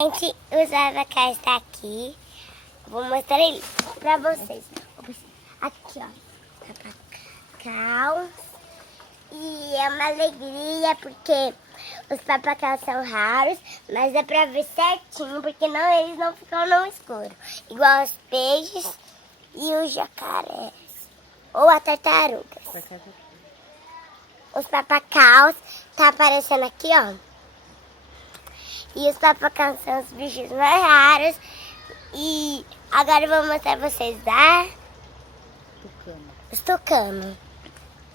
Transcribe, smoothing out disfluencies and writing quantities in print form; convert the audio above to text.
Gente, o Abacá está aqui. Vou mostrar ele pra vocês. Aqui, ó. Papacau. E é uma alegria porque os papacaus são raros, mas é pra ver certinho, porque eles não ficam no escuro. Igual os peixes e os jacarés. Ou a tartarugas. Os papacaus tá aparecendo aqui, ó. E os papacaus são os bichos mais raros. E agora eu vou mostrar pra vocês os tucanos.